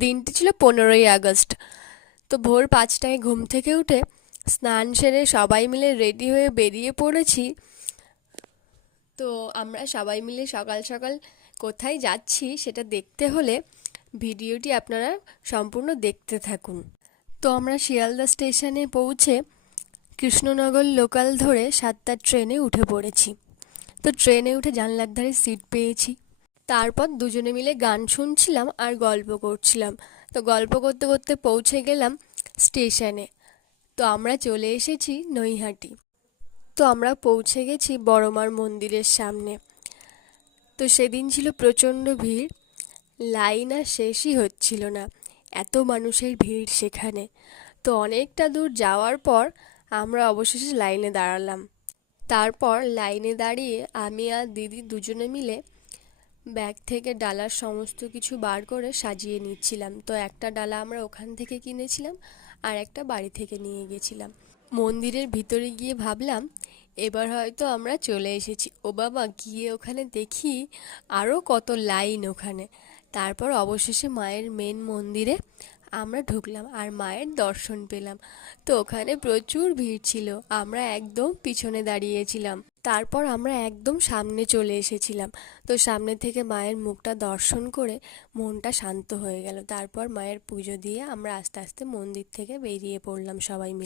দিনটি ছিল 15ই আগস্ট। তো ভোর 5টায় ঘুম থেকে উঠে স্নান সেরে সবাই মিলে রেডি হয়ে বেরিয়ে পড়েছি। তো আমরা সবাই মিলে সকাল সকাল কোথায় যাচ্ছি সেটা দেখতে হলে ভিডিওটি আপনারা সম্পূর্ণ দেখতে থাকুন। তো আমরা শিয়ালদা স্টেশনে পৌঁছে কৃষ্ণনগর লোকাল ধরে 7টার ট্রেনে উঠে পড়েছি। তো ট্রেনে উঠে জানলার ধারে সিট পেয়েছি। তারপর দুজনে মিলে গান শুনছিলাম আর গল্প করছিলাম। তো গল্প করতে করতে পৌঁছে গেলাম স্টেশনে। তো আমরা চলে এসেছি নৈহাটি। তো আমরা পৌঁছে গেছি বড়মার মন্দিরের সামনে। তো সেদিন ছিল প্রচণ্ড ভিড়, লাইন আর শেষই হচ্ছিল না, এত মানুষের ভিড় সেখানে। তো অনেকটা দূর যাওয়ার পর আমরা অবশেষে লাইনে দাঁড়ালাম। তারপর লাইনে দাঁড়িয়ে আমি আর দিদি দুজনে মিলে ব্যাগ থেকে ডালার সমস্ত কিছু বার করে সাজিয়ে নিচ্ছিলাম। তো একটা ডালা আমরা ওখান থেকে কিনেছিলাম আর একটা বাড়ি থেকে নিয়ে গেছিলাম। মন্দিরের ভিতরে গিয়ে ভাবলাম এবার হয়তো আমরা চলে এসেছি। ও বাবা, গিয়ে ওখানে দেখি আরও কত লাইন ওখানে। তারপর অবশেষে মায়ের মেন মন্দিরে আমরা ঢুকলাম আর মায়ের দর্শন পেলাম। তো ওখানে প্রচুর ভিড় ছিল, আমরা একদম পিছনে দাঁড়িয়েছিলাম। তারপর আমরা একদম সামনে চলে এসেছিলাম। তো সামনে থেকে মায়ের মুখটা দর্শন করে মনটা শান্ত হয়ে গেল। তারপর মায়ের পুজো দিয়ে আমরা আস্তে আস্তে মন্দির থেকে বেরিয়ে পড়লাম সবাই মিলে।